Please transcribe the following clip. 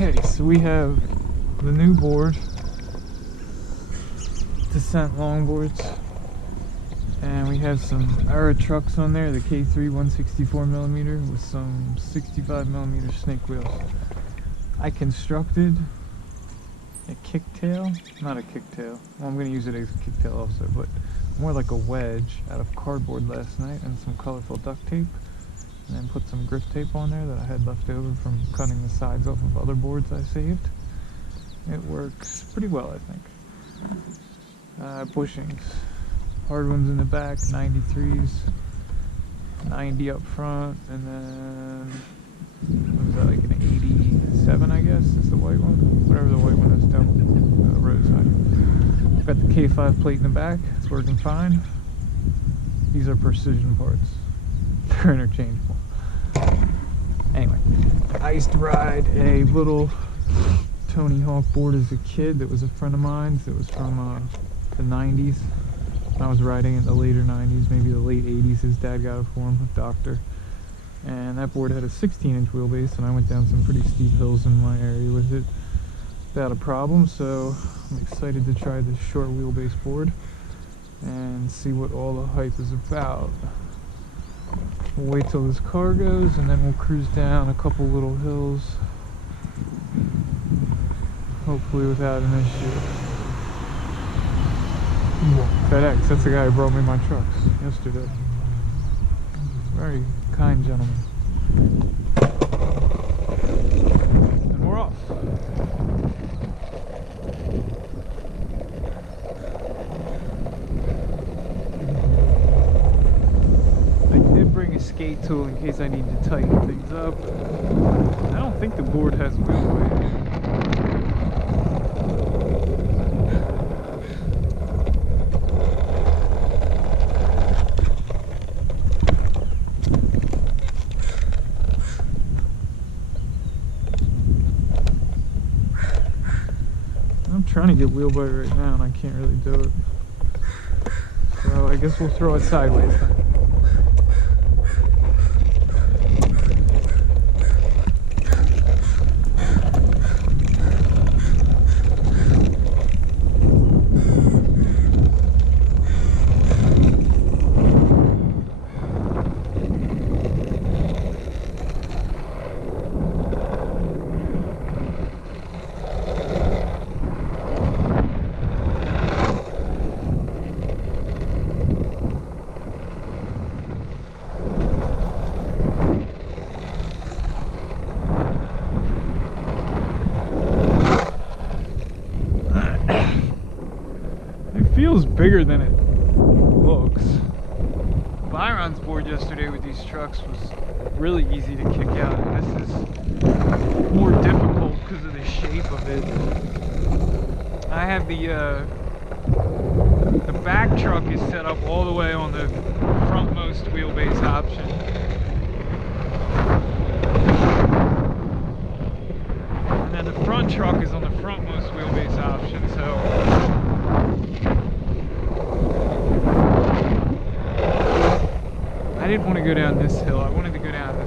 Okay, so we have the new board, Descent Longboards, and we have some Aera trucks on there, the K3 164mm with some 65mm snake wheels. I constructed a kicktail, not a kicktail, well I'm going to use it as a kicktail also, but more like a wedge out of cardboard last night and some colorful duct tape, and then put some grip tape on there that I had left over from cutting the sides off of other boards I saved. It works pretty well, I think. Bushings, hard ones in the back, 93s, 90 up front, and then what was that, like an 87 I guess is the white one, whatever the white one is down the roadside. Got the K5 plate in the back, it's working fine. These are precision parts, they're interchangeable. Anyway, I used to ride a little Tony Hawk board as a kid that was a friend of mine's, that was from the 90s. I was riding in the later 90s, maybe the late 80s. His dad got it for him, a doctor. And that board had a 16-inch wheelbase, and I went down some pretty steep hills in my area with it without a problem, so I'm excited to try this short wheelbase board and see what all the hype is about. We'll wait till this car goes, and then we'll cruise down a couple little hills, hopefully without an issue. FedEx, that's the guy who brought me my trucks yesterday. Very kind gentleman. And we're off. I did bring a skate tool in case I need to tighten things up. I don't think the board has wheel weight. I'm trying to get wheel weight right now and I can't really do it. So I guess we'll throw it sideways then. Feels bigger than it looks. Byron's board yesterday with these trucks was really easy to kick out, and this is more difficult because of the shape of it. I have the back truck is set up all the way on the frontmost wheelbase option. And then the front truck is on the frontmost wheelbase option, so I didn't want to go down this hill. I wanted to go down